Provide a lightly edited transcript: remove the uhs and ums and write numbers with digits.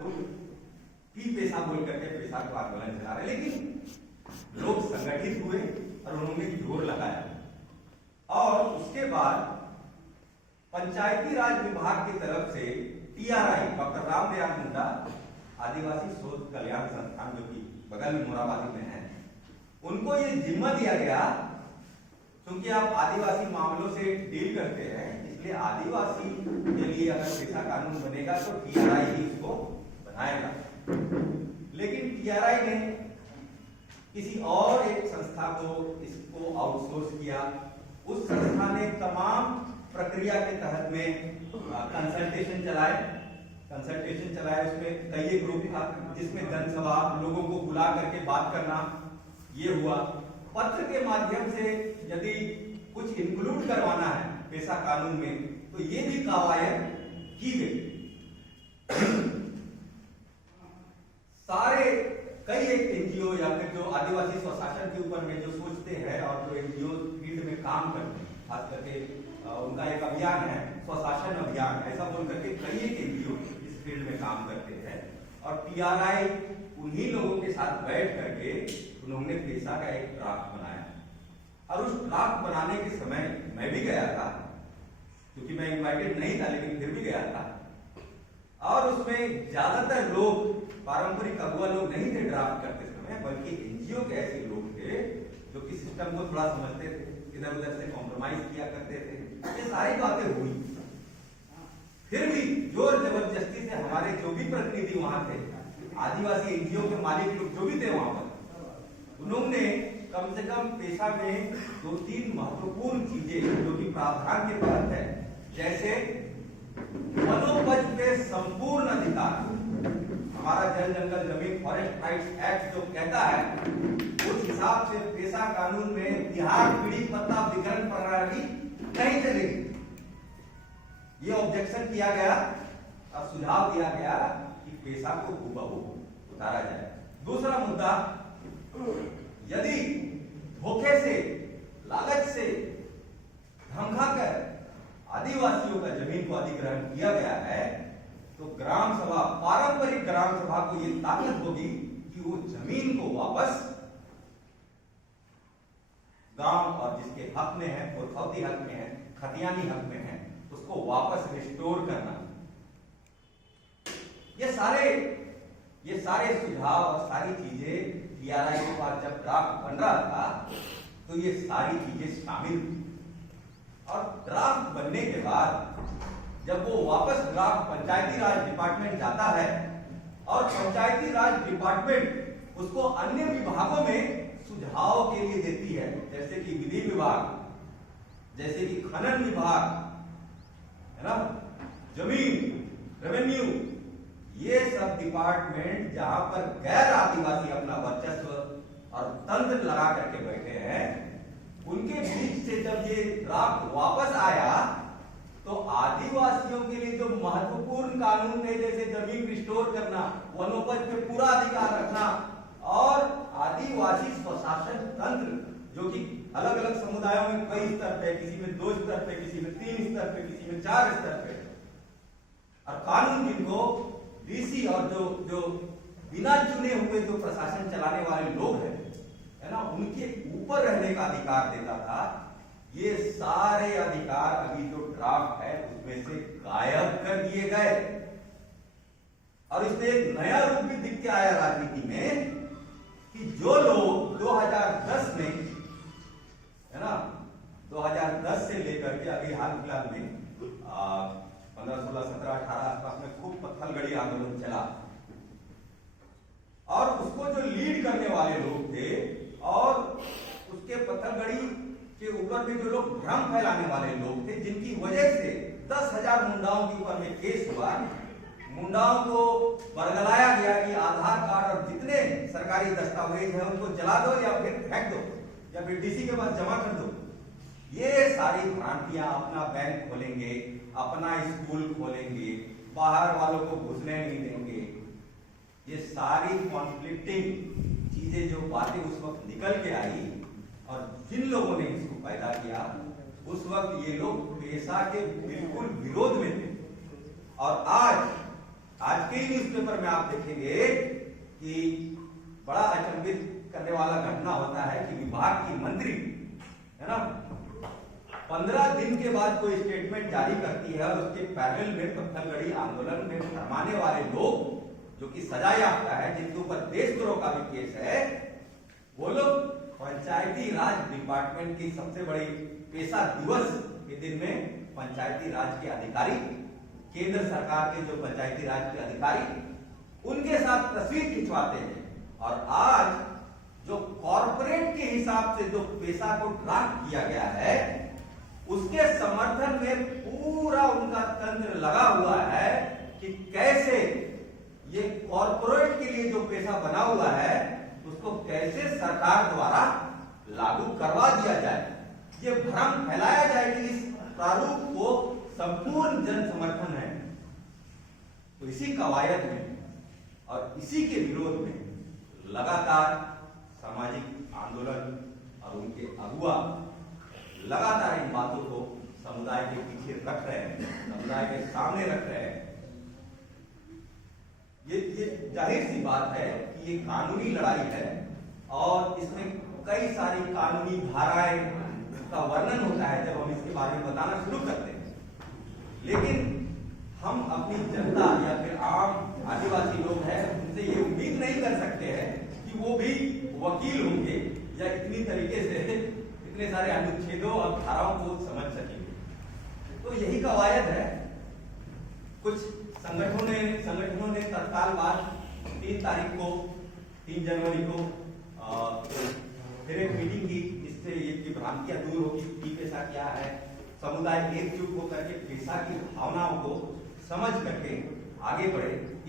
की पेशा बोल करके पेशा को आंदोलन चला रहे, लेकिन लोग संगठित हुए और उन्होंने जोर लगाया। और उसके बाद पंचायती राज विभाग की तरफ से TRI डॉक्टर रामदयाल मुंडा आदिवासी शोध कल्याण संस्थान जो कि बगल में मोराबादी में है, उनको ये जिम्मा दिया गया, क्योंकि आप आदिवासी मामलों से डील करते हैं, इसलिए आदिवासी के लिए अगर पेशा कानून बनेगा तो TRI ही इसको बनाएगा। लेकिन TRI ने किसी और एक संस्था को इसको आउटसोर्स किया। उस संस्था ने तमाम प्रक्रिया के तहत में कंसल्टेशन चलाए, उसमें कई ग्रुप था जिसमें जनसभा, लोगों को बुला करके बात करना, ये हुआ। पत्र के माध्यम से यदि कुछ इंक्लूड करवाना है पेशा कानून में तो ये भी कवायद की गई। सारे कई एक NGO या फिर जो आदिवासी स्वशासन के ऊपर में जो सोचते हैं और जो NGO फील्ड में काम करते हैं, खास करके उनका एक अभियान है स्वशासन अभियान, ऐसा बोल करके कई एक NGO इस फील्ड में काम करते हैं। और TRI उन्हीं लोगों के साथ बैठ करके उन्होंने पेशा का एक ड्राफ्ट बनाया। और उस ड्राफ्ट बनाने के समय मैं भी गया था, क्योंकि मैं इनवाइटेड नहीं था लेकिन फिर भी गया था। और उसमें ज्यादातर लोग पारंपरिक अगुआ लोग नहीं थे ड्राफ्ट करते समय, बल्कि NGO के ऐसे लोग थे जो कि सिस्टम को थोड़ा समझते थे, इधर उधर से कॉम्प्रोमाइज किया करते थे। ये सारी बातें हुई, फिर भी जोर जबरदस्ती से हमारे जो भी प्रतिनिधि वहां थे, आदिवासी NGO के मालिक लोग जो भी थे वहां पर, उन्होंने कम से कम पेशा में 2-3 महत्वपूर्ण चीजें जो कि प्रावधान के तहत है, जैसे वनोपज पे संपूर्ण अधिकार। हमारा जल जंगल जमीन फॉरेस्ट राइट्स एक्ट जो कहता है, उस हिसाब से पेशा कानून में बिहार पीढ़ी पत्ता वितरण प्रणाली नहीं चलेगी। ये ऑब्जेक्शन किया गया और सुझाव दिया गया कि पेशा को हूबहू उतारा जाए। दूसरा मुद्दा, यदि धोखे से, लालच से, धमकाकर आदिवासियों का जमीन को अधिग्रहण किया गया है, तो ग्राम सभा, पारंपरिक ग्राम सभा को यह ताकत होगी कि वो जमीन को वापस गांव और जिसके हक में है, पुरखौती हक में है, खतियानी हक में है, उसको वापस रिस्टोर करना। ये सारे सुझाव और सारी चीजें TRI के पास जब ड्राफ्ट बन रहा था तो ये सारी चीजें शामिल थी। और ड्राफ्ट बनने के बाद जब वो वापस ड्राफ्ट पंचायती राज डिपार्टमेंट जाता है और पंचायती राज डिपार्टमेंट उसको अन्य विभागों में सुझाव के लिए देती है, जैसे कि विधि विभाग, जैसे कि खनन विभाग, है ना, जमीन, रेवेन्यू, ये सब डिपार्टमेंट जहां पर गैर आदिवासी अपना वर्चस्व और तंत्र लगा करके बैठे हैं, उनके बीच से जब ये ड्राफ्ट वापस आया तो आदिवासियों के लिए जो महत्वपूर्ण कानून थे, जैसे जमीन रिस्टोर करना, वनोपज पे पूरा अधिकार रखना और आदिवासी स्वशासन तंत्र जो कि अलग अलग समुदायों में कई स्तर पे, किसी में 2 स्तर पे, किसी में 3 स्तर पे, किसी में 4 स्तर पे, और कानून जिनको DC और जो बिना चुने हुए जो प्रशासन चलाने वाले लोग हैं, है ना, उनके ऊपर रहने का अधिकार देता था। ये सारे अधिकार अभी जो ड्राफ्ट है उसमें से गायब कर दिए गए। और इसमें एक नया रूप भी दिख के आया राजनीति में कि जो लोग 2010 में, है ना, 2010 से लेकर के अभी हाल फिलहाल में 15, 16, 17, 18 आसपास में खूब पत्थलगड़ी आंदोलन चला, और उसको जो लीड करने वाले लोग थे और उसके पत्थलगड़ी के ऊपर भी जो लोग भ्रम फैलाने वाले लोग थे, जिनकी वजह से 10,000 मुंडाओं के ऊपर में केस हुआ, मुंडाओं को बरगलाया गया कि आधार कार्ड और जितने सरकारी दस्तावेज हैं उनको जला दो या फिर फेंक दो या फिर DC के पास जमा कर दो। ये सारी भ्रांतियां, अपना बैंक खोलेंगे, अपना स्कूल खोलेंगे, बाहर वालों को घुसने नहीं देंगे, ये सारी कॉन्फ्लिक्टिंग चीजें जो बातें उस वक्त निकल के आई और जिन लोगों ने इसको पैदा किया, उस वक्त ये लोग पेशा के बिल्कुल विरोध में थे। और आज आज के ही न्यूज़पेपर में आप देखेंगे कि बड़ा अचंभित करने वाला घटना होता है कि विभाग की मंत्री है ना 15 दिन के बाद कोई स्टेटमेंट जारी करती है और उसके पैनल में पत्थलगड़ी आंदोलन में फरमाने वाले लोग जो कि सजा याफ्ता है, जिनके ऊपर देशद्रोह का भी केस है, वो लोग पंचायती राज डिपार्टमेंट की सबसे बड़ी पेशा दिवस के दिन में पंचायती राज के अधिकारी, केंद्र सरकार के जो पंचायती राज के अधिकारी, उनके साथ तस्वीर खिंचवाते हैं। और आज जो कॉरपोरेट के हिसाब से जो पेशा को ड्राफ्ट किया गया है, उसके समर्थन में पूरा उनका तंत्र लगा हुआ है कि कैसे ये कॉरपोरेट के लिए जो पेशा बना हुआ है उसको कैसे सरकार द्वारा लागू करवा दिया जाए, ये भ्रम फैलाया जाए कि इस प्रारूप को संपूर्ण जन समर्थन है। तो इसी कवायद में और इसी के विरोध में लगातार सामाजिक आंदोलन और उनके अगुआ लगातार इन बातों को समुदाय के पीछे रख रहे हैं, समुदाय के सामने रख रहे हैं। ये जाहिर सी बात है कि ये कानूनी लड़ाई है और इसमें कई सारी कानूनी धाराएं का वर्णन होता है जब हम इसके बारे में बताना शुरू करते हैं। लेकिन हम अपनी जनता या फिर आम आदिवासी लोग हैं, उनसे ये उम्मीद नहीं कर सकते हैं कि वो भी वकील होंगे या इतनी तरीके से इतने सारे अनुच्छेदों और धाराओं को समझ सकेंगे। तो यही कवायद है। कुछ संगठनों ने तत्काल बाद 3 जनवरी को फिर एक मीटिंग की, जिससे ये भ्रांतियां दूर होगी कि पेशा क्या है, समुदाय एकजुट होकर के पेशा की भावनाओं को समझ करके आगे बढ़े,